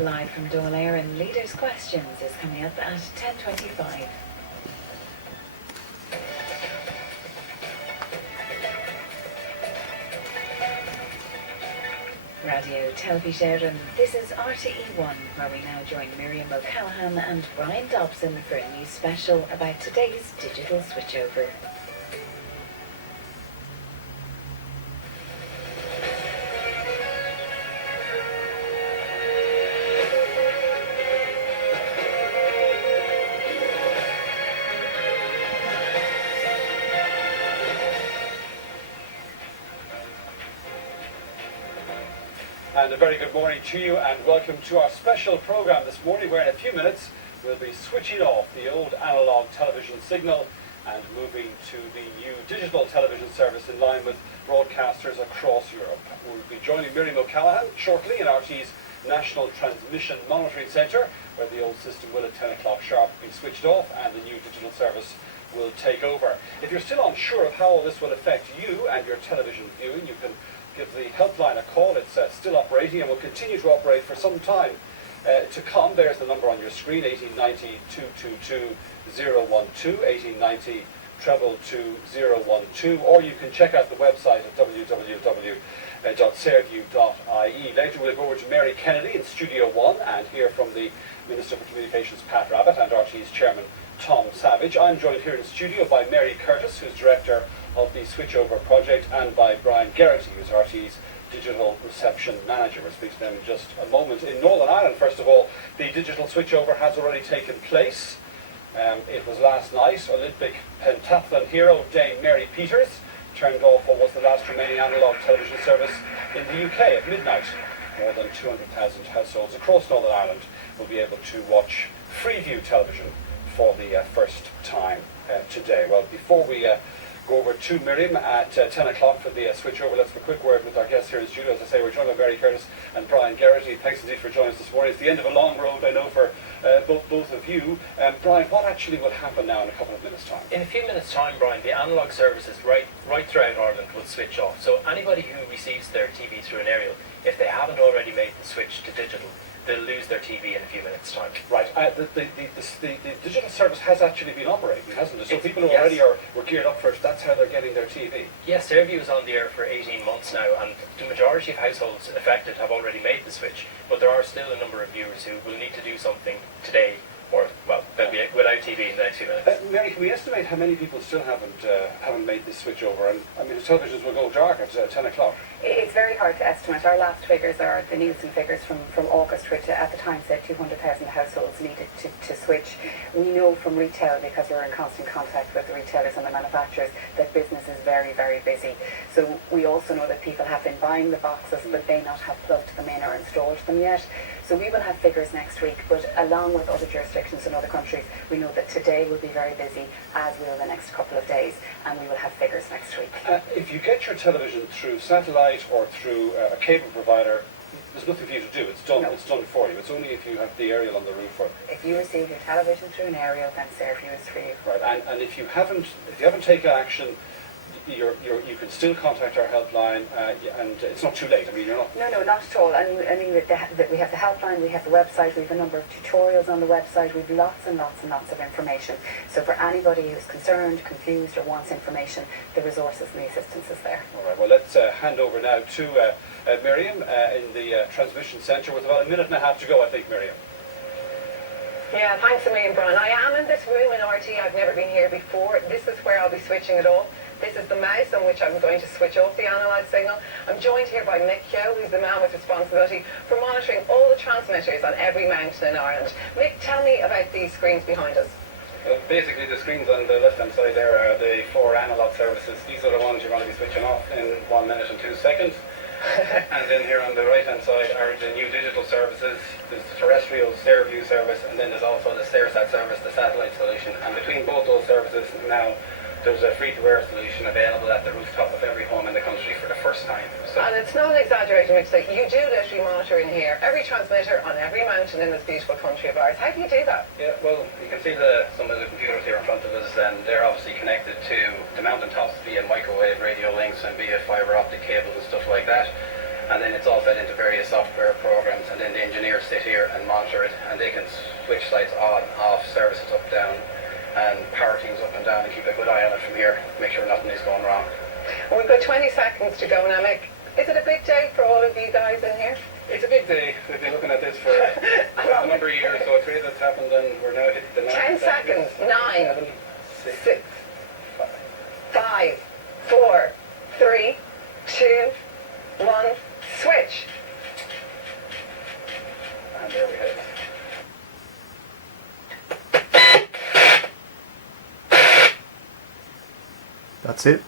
Live from Dáil Éireann, Leaders' Questions is coming up at 10:25. Radio Telefís Éireann, this is RTÉ One, where we now join Miriam O'Callaghan and Brian Dobson for a news special about today's digital switchover. And a very good morning to you and welcome to our special programme this morning where in a few minutes we'll be switching off the old analogue television signal and moving to the new digital television service in line with broadcasters across Europe. We'll be joining Miriam O'Callaghan shortly in RTÉ's National Transmission Monitoring Centre, where the old system will at 10 o'clock sharp be switched off and the new digital service will take over. If you're still unsure of how all this will affect you and your television viewing, you can give the helpline a call. It's still operating and will continue to operate for some time to come. There's the number on your screen, 1890 222 012, 1890 222 012, or you can check out the website at www.sairview.ie. Later we'll go over to Mary Kennedy in Studio 1 and hear from the Minister for Communications, Pat Rabbitte, and RTÉ's Chairman, Tom Savage. I'm joined here in studio by Mary Curtis, who's Director of the Switchover Project, and by Brian Geraghty, who's RTÉ's Digital Reception Manager. We'll speak to them in just a moment. In Northern Ireland, first of all, the digital switchover has already taken place. It was last night. Olympic pentathlon hero Dame Mary Peters turned off what was the last remaining analogue television service in the UK at midnight. More than 200,000 households across Northern Ireland will be able to watch Freeview television for the first time today. Well, before we go over to Miriam at 10 o'clock for the switchover, let's have a quick word with our guests here in the studio. As I say, we're joined by Mary Curtis and Brian Geraghty. Thanks indeed for joining us this morning. It's the end of a long road, I know, for both of you. Brian, what actually will happen now in a couple of minutes' time? In a few minutes' time, Brian, the analogue services right throughout Ireland will switch off. So anybody who receives their TV through an aerial, if they haven't already made the switch to digital, they'll lose their TV in a few minutes' time. Right. The digital service has actually been operating, hasn't it? So people who already were geared up for it, that's how they're getting their TV. Yes, Sairview is on the air for 18 months now, and the majority of households affected have already made the switch, but there are still a number of viewers who will need to do something today, or, well, they'll be without TV in the next few minutes. Mary, can we estimate how many people still haven't made this switch over? And I mean, the televisions will go dark at 10 o'clock. It's very hard to estimate. Our last figures are the Nielsen figures from August, which at the time said 200,000 households needed to switch. We know from retail, because we're in constant contact with the retailers and the manufacturers, that business is very, very busy. So we also know that people have been buying the boxes but may not have plugged them in or installed them yet. So we will have figures next week, but along with other jurisdictions in other countries, we know that today will be very busy, as will the next couple of days, and we will have figures next week. If you get your television through satellite or through a cable provider, there's nothing for you to do. It's done. No. It's done for you. It's only if you have the aerial on the roof. If you receive your television through an aerial, then Sairview is for you. Right. And if you haven't taken action, you can still contact our helpline, and it's not too late. I mean, you're not. No, not at all. And I mean, we have the helpline, we have the website, we have a number of tutorials on the website, we have lots and lots and lots of information. So for anybody who's concerned, confused, or wants information, the resources and the assistance is there. All right. Well, let's hand over now to Miriam in the transmission centre with about a minute and a half to go, I think, Miriam. Yeah, thanks a million, Brian. I am in this room in RTÉ. I've never been here before. This is where I'll be switching it off. This is the mouse on which I'm going to switch off the analog signal. I'm joined here by Mick Keogh, who's the man with responsibility for monitoring all the transmitters on every mountain in Ireland. Mick, tell me about these screens behind us. Basically, the screens on the left-hand side there are the 4 analogue services. These are the ones you're going to be switching off in 1 minute and 2 seconds. And then here on the right-hand side are the new digital services. There's the terrestrial Sairview service, and then there's also the SairSat service, the satellite solution. And between both those services now, there's a free-to-air solution available at the rooftop of every home in the country for the first time. So, and it's not exaggerating, Mick, like you do literally monitor in here every transmitter on every mountain in this beautiful country of ours. How do you do that? yeah, well, you can see some of the computers here in front of us, and they're obviously connected to the mountain tops via microwave radio links and via fibre optic cables and stuff like that. and then it's all fed into various software programs, and then the engineers sit here and monitor it, and they can switch sites on, off, services up, down, and power things up and down, and keep a good eye on it from here, make sure nothing is going wrong. Well, we've got 20 seconds to go now, Mick. Is it a big day for all of you guys in here? It's a big day. We've been looking at this for a number of years, so it's great that's happened, and we're now hitting the 10 seconds. 9, 7, 6, 5, 4, 3, 2, 1, switch. And there we have it. That's it.